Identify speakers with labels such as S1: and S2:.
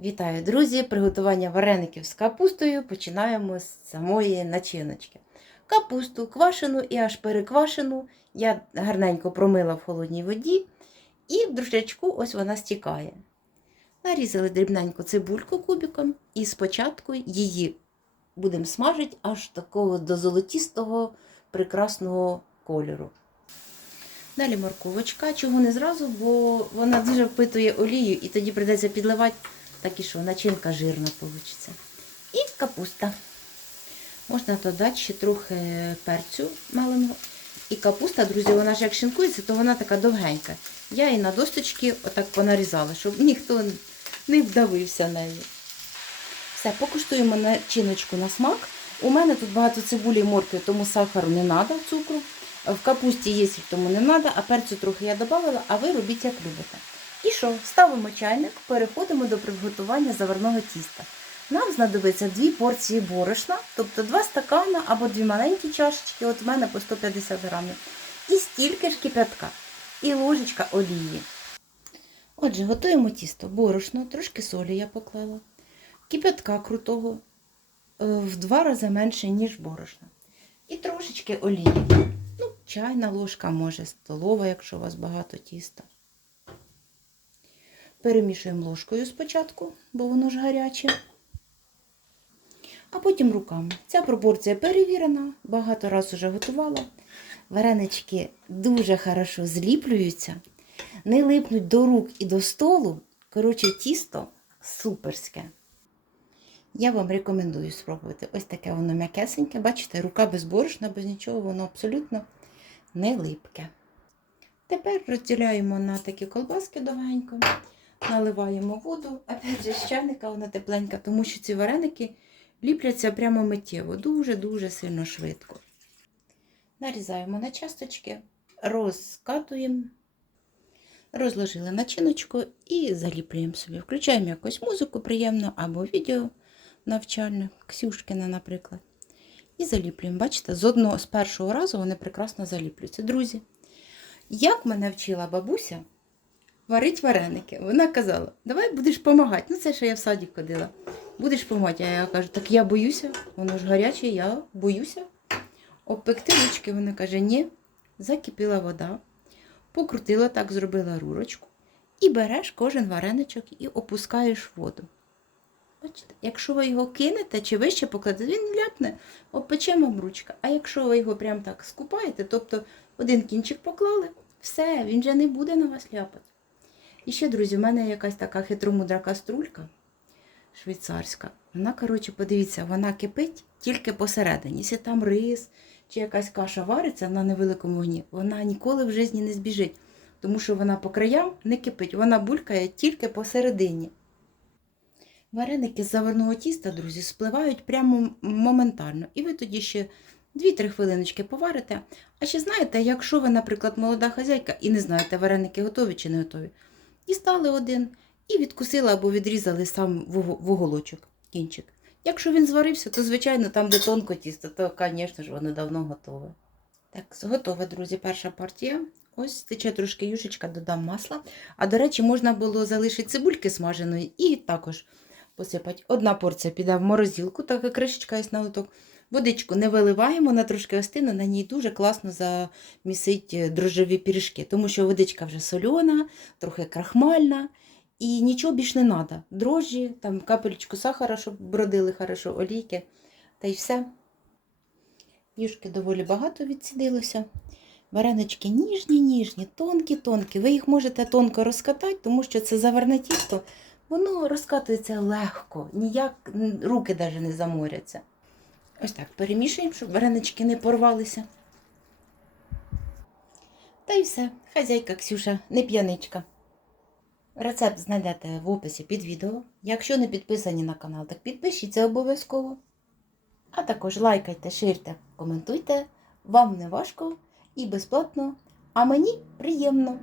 S1: Вітаю, друзі! Приготування вареників з капустою починаємо з самої начиночки. Капусту квашену і аж переквашену я гарненько промила в холодній воді, і в дружечку ось вона стікає. Нарізали дрібненько цибульку кубиком, і спочатку її будемо смажити аж такого до золотістого прекрасного кольору. Далі морковочка, чого не зразу, бо вона дуже впитує олію, і тоді прийдеться підливати, так і що, начинка жирна вийде. І капуста. Можна додати ще трохи перцю маленого. І капуста, друзі, вона ж як шинкується, то вона така довгенька. Я її на досточки отак понарізала, щоб ніхто не вдавився нею. Все, покуштуємо начиночку на смак. У мене тут багато цибулі і моркви, тому сахару не треба, цукру. В капусті є, тому не треба, а перцю трохи я додавала, а ви робіть як любите. І що? Ставимо чайник, переходимо до приготування заварного тіста. Нам знадобиться дві порції борошна, тобто два стакана або дві маленькі чашечки, от в мене по 150 грамів. І стільки ж кипятка, і ложечка олії. Отже, готуємо тісто. Борошно, трошки солі я поклала. Кипятка крутого е, в два рази менше, ніж борошна. І трошечки олії. Ну, чайна ложка, може, столова, якщо у вас багато тіста. Перемішуємо ложкою спочатку, бо воно ж гаряче. А потім руками. Ця пропорція перевірена, багато разів вже готувала. Варенички дуже хорошо зліплюються, не липнуть до рук і до столу. Коротше, тісто суперське. Я вам рекомендую спробувати. Ось таке воно м'якесеньке. Бачите, рука без борошна, без нічого, воно абсолютно не липке. Тепер розділяємо на такі колбаски довгенько, наливаємо воду, опять же, з чайника вона тепленька, тому що ці вареники ліпляться прямо миттєво, дуже-дуже сильно швидко. Нарізаємо на часточки, розкатуємо, розложили начиночку і заліплюємо собі. Включаємо якусь музику приємну або відео навчальне, Ксюшкина, наприклад. І заліплюємо. Бачите, з одного з першого разу вони прекрасно заліплюються. Друзі, як мене вчила бабуся варить вареники, вона казала, давай будеш допомагати. Ну, це що я в саді ходила. Будеш допомагати. А я кажу, так я боюся, воно ж гаряче, я боюся. Обпекти ручки, вона каже, ні, закипіла вода, покрутила так, зробила рурочку. І береш кожен вареничок і опускаєш воду. Бачите, якщо ви його кинете чи вище покладете, він ляпне, обпече вам ручка. А якщо ви його прям так скупаєте, тобто один кінчик поклали, все, він вже не буде на вас ляпати. І ще, друзі, в мене якась така хитромудра каструлька швейцарська. Вона, коротше, подивіться, вона кипить тільки посередині. Якщо там рис чи якась каша вариться на невеликому вогні, вона ніколи в житті не збіжить, тому що вона по краям не кипить, вона булькає тільки посередині. Вареники з заварного тіста, друзі, спливають прямо моментально. І ви тоді ще 2-3 хвилиночки поварите. А ще знаєте, якщо ви, наприклад, молода хазяйка і не знаєте, вареники готові чи не готові, дістали один і відкусили або відрізали сам вуголочок, кінчик. Якщо він зварився, то, звичайно, там, де тонко тісто, то, звісно ж, воно давно готове. Так, готове, друзі, перша партія. Ось тече трошки юшечка, додам масла. А, до речі, можна було залишити цибульки смаженої і також посипати. Одна порція піде в морозилку, так як кришечка є на лоток. Водичку не виливаємо, вона трошки остине, на ній дуже класно замісить дрожжеві пірішки, тому що водичка вже сольона, трохи крахмальна. І нічого більш не треба. Дрожжі, там капелечку сахара, щоб бродили хорошо, олійки. Та й все. Юшки доволі багато відсідилося. Варенички ніжні, ніжні, тонкі-тонкі. Ви їх можете тонко розкатати, тому що це заварне тісто, воно розкатується легко, ніяк руки навіть не заморяться. Ось так перемішуємо, щоб варенички не порвалися. Та й все. Хазяйка Ксюша, не п'яничка. Рецепт знайдете в описі під відео. Якщо не підписані на канал, так підпишіться обов'язково. А також лайкайте, ширте, коментуйте. Вам не важко і безплатно, а мені приємно.